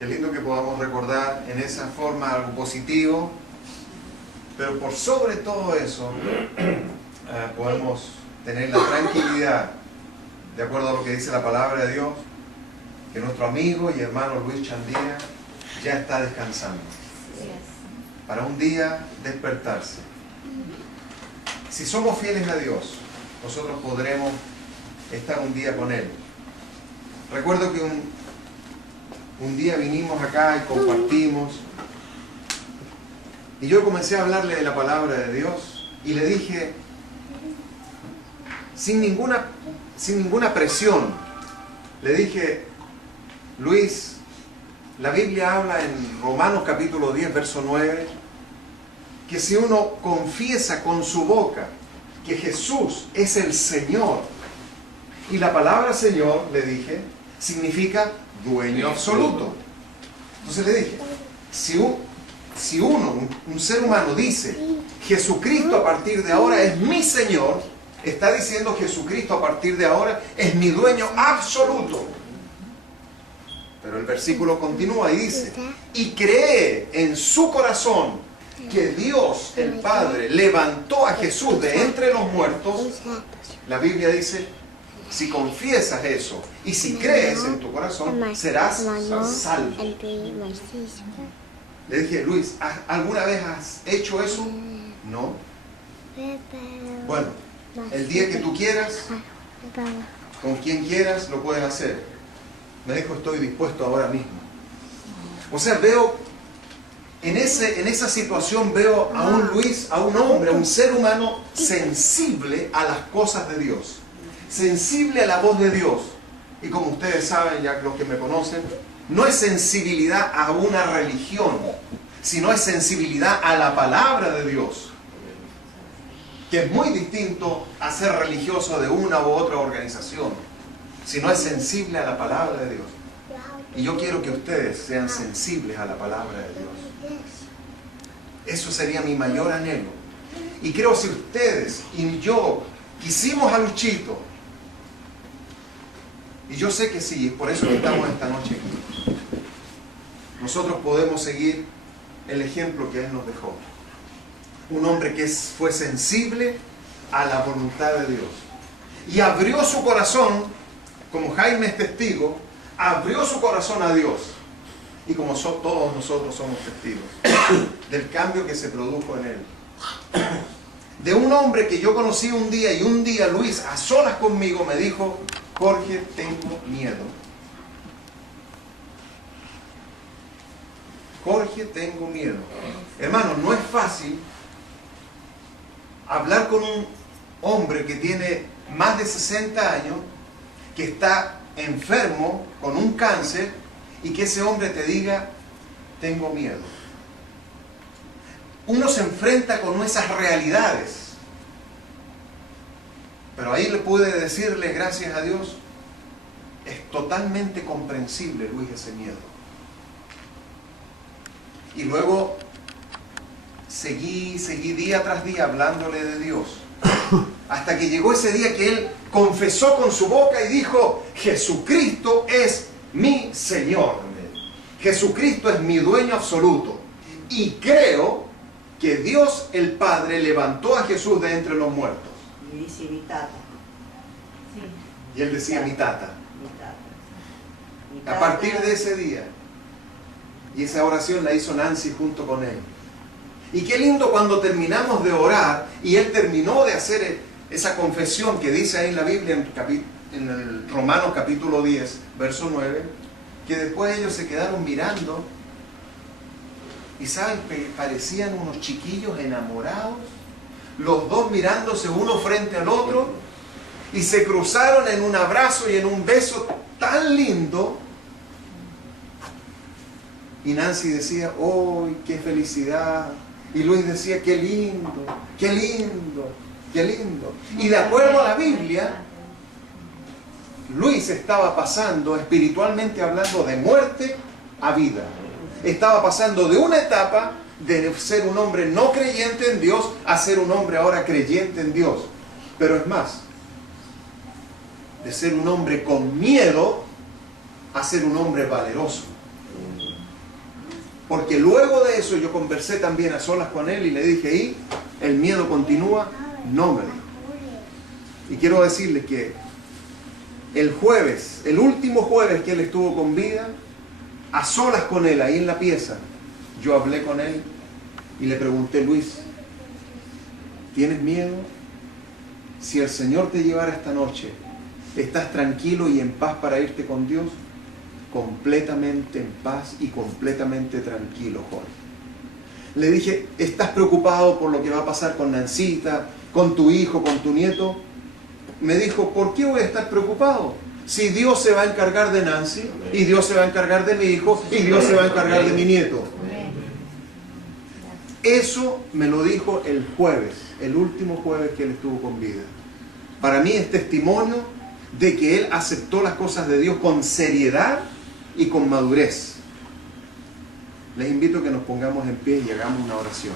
Qué lindo que podamos recordar en esa forma algo positivo, pero por sobre todo eso podemos tener la tranquilidad, de acuerdo a lo que dice la palabra de Dios, que nuestro amigo y hermano Luis Chandía ya está descansando para un día despertarse. Si somos fieles a Dios, nosotros podremos estar un día con Él. Recuerdo que un día vinimos acá y compartimos, y yo comencé a hablarle de la palabra de Dios y le dije, sin ninguna presión, le dije: Luis, la Biblia habla en Romanos capítulo 10, verso 9, que si uno confiesa con su boca que Jesús es el Señor, y la palabra Señor, le dije, significa dueño absoluto. Entonces le dije, si un ser humano dice, Jesucristo a partir de ahora es mi Señor, está diciendo Jesucristo a partir de ahora es mi dueño absoluto. Pero el versículo continúa y dice, y cree en su corazón que Dios el Padre levantó a Jesús de entre los muertos. La Biblia dice, si confiesas eso y si crees en tu corazón, serás salvo. Le dije, Luis, ¿alguna vez has hecho eso? No. Bueno, el día que tú quieras, con quien quieras, lo puedes hacer. Me dijo, estoy dispuesto ahora mismo. O sea, veo, en esa situación veo a un Luis, a un hombre, a un ser humano sensible a las cosas de Dios. Sensible a la voz de Dios. Y como ustedes saben, ya los que me conocen, no es sensibilidad a una religión, sino es sensibilidad a la palabra de Dios, que es muy distinto a ser religioso de una u otra organización, sino es sensible a la palabra de Dios. Y yo quiero que ustedes sean sensibles a la palabra de Dios. Eso sería mi mayor anhelo. Y creo si ustedes y yo quisimos a Luchito, y yo sé que sí, es por eso que estamos esta noche aquí, nosotros podemos seguir el ejemplo que Él nos dejó. Un hombre que fue sensible a la voluntad de Dios. Y abrió su corazón, como Jaime es testigo, abrió su corazón a Dios. Y como todos nosotros somos testigos del cambio que se produjo en él. De un hombre que yo conocí un día, y un día Luis, a solas conmigo, me dijo, Jorge, tengo miedo. Jorge, tengo miedo. Hermano, no es fácil hablar con un hombre que tiene más de 60 años, que está enfermo con un cáncer, y que ese hombre te diga, tengo miedo. Uno se enfrenta con esas realidades. Pero ahí le pude decirle, gracias a Dios, es totalmente comprensible, Luis, ese miedo. Y luego seguí día tras día hablándole de Dios. Hasta que llegó ese día que él confesó con su boca y dijo, Jesucristo es mi Señor. Jesucristo es mi dueño absoluto. Y creo que Dios el Padre levantó a Jesús de entre los muertos. Y dice mi tata. Y él decía mi tata. Mi A partir de ese día. Y esa oración la hizo Nancy junto con él. Y qué lindo cuando terminamos de orar y él terminó de hacer esa confesión que dice ahí en la Biblia, en el Romanos capítulo 10, verso 9, que después ellos se quedaron mirando y saben, parecían unos chiquillos enamorados, los dos mirándose uno frente al otro, y se cruzaron en un abrazo y en un beso tan lindo. Y Nancy decía, ¡oh, qué felicidad! Y Luis decía, ¡qué lindo, qué lindo, qué lindo! Y de acuerdo a la Biblia, Luis estaba pasando, espiritualmente hablando, de muerte a vida. Estaba pasando de una etapa de ser un hombre no creyente en Dios a ser un hombre ahora creyente en Dios. Pero es más, de ser un hombre con miedo a ser un hombre valeroso. Porque luego de eso yo conversé también a solas con él y le dije, ¿y el miedo continúa? No, me dijo. Y quiero decirles que el jueves, el último jueves que él estuvo con vida, a solas con él, ahí en la pieza, yo hablé con él y le pregunté, Luis, ¿tienes miedo? Si el Señor te llevara esta noche, ¿estás tranquilo y en paz para irte con Dios? Completamente en paz y completamente tranquilo, Jorge. Le dije, ¿estás preocupado por lo que va a pasar con Nancita, con tu hijo, con tu nieto? Me dijo, ¿por qué voy a estar preocupado? Si Dios se va a encargar de Nancy, y Dios se va a encargar de mi hijo, y Dios se va a encargar de mi nieto. Eso me lo dijo el jueves, el último jueves que él estuvo con vida. Para mí es testimonio de que él aceptó las cosas de Dios con seriedad y con madurez. Les invito a que nos pongamos en pie y hagamos una oración.